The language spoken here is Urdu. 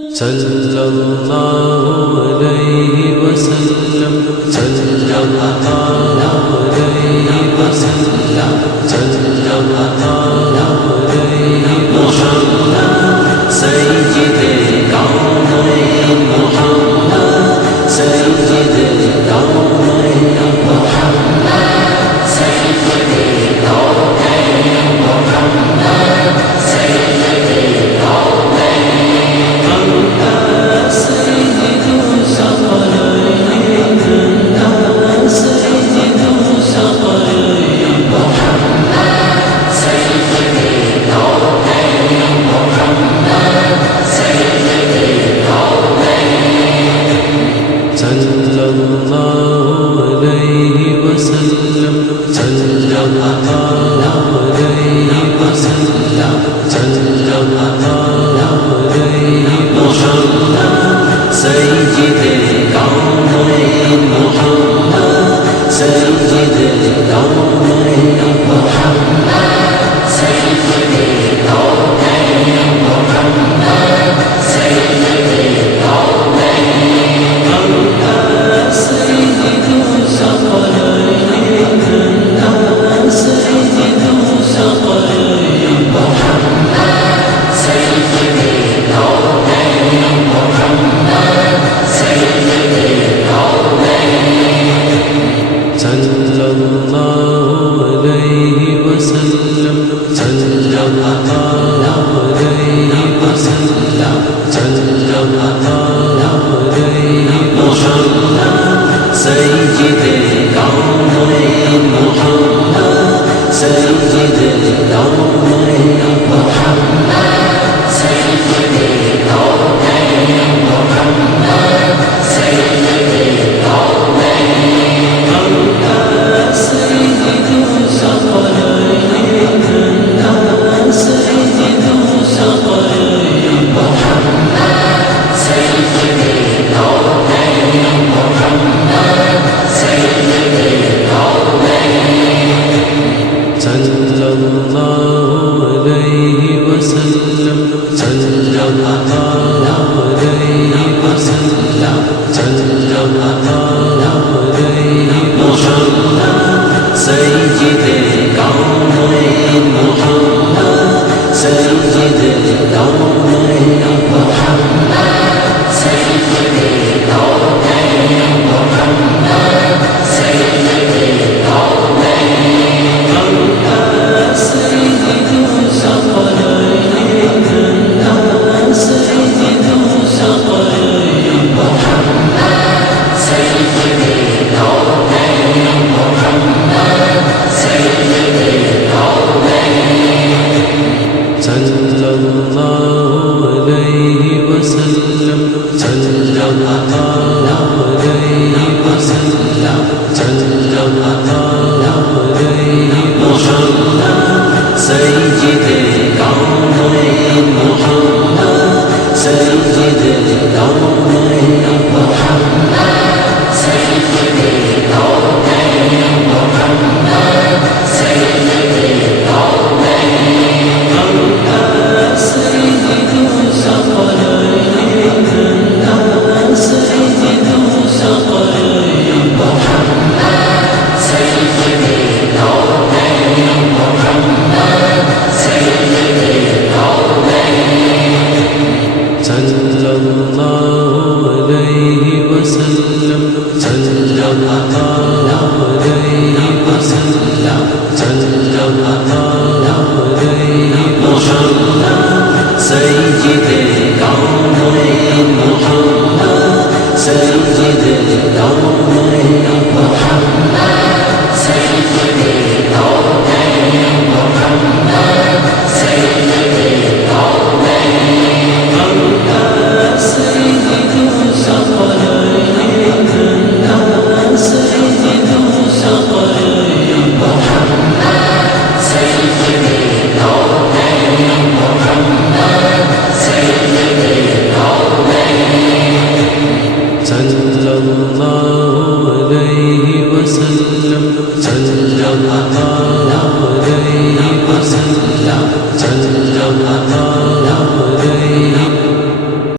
صلی اللہ علیہ وسلم صلی اللہ علیہ وسلم صلی اللہ علیہ محمد سید الکونین محمد سید الکونین محمد سید الکونین محمد سید الکونین انت سید الثقلین انت سید الثقلین محمد سید الکونین محمد سید الکونین صلی اللہ علیہ وسلم صلی اللہ علیہ وسلم صلی اللہ علیہ محمد سید الکونین محمد سید الکونین محمد سید الکونین محمد سید الکونین انت سید الثقلین انت سید الثقلین محمد سید الکونین محمد سید الکونین صلی اللہ علیہ وسلم صلی اللہ علیہ وسلم صلی اللہ علیہ محمد سید الکونین محمد سید الکونین محمد سید الکونین محمد سید الکونین انت سید الثقلین انت سید الثقلین محمد سید الکونین محمد سید الکونین صلی اللہ علیہ وسلم صلی اللہ علیہ وسلم صلی اللہ علیہ محمد سید الکونین محمد سید الکونین محمد سید الکونین محمد سید الکونین انت سید الثقلین انت سید الثقلین محمد سید الکونین محمد سید الکونین صلی اللہ علیہ وسلم صلی اللہ علیہ وسلم صلی اللہ علیہ محمد سید الکونین محمد سید الکونین محمد سید الکونین محمد سید الکونین انت سید الثقلین انت سید الثقلین محمد سید الکونین محمد سید الکونین صلی اللہ علیہ وسلم صلی اللہ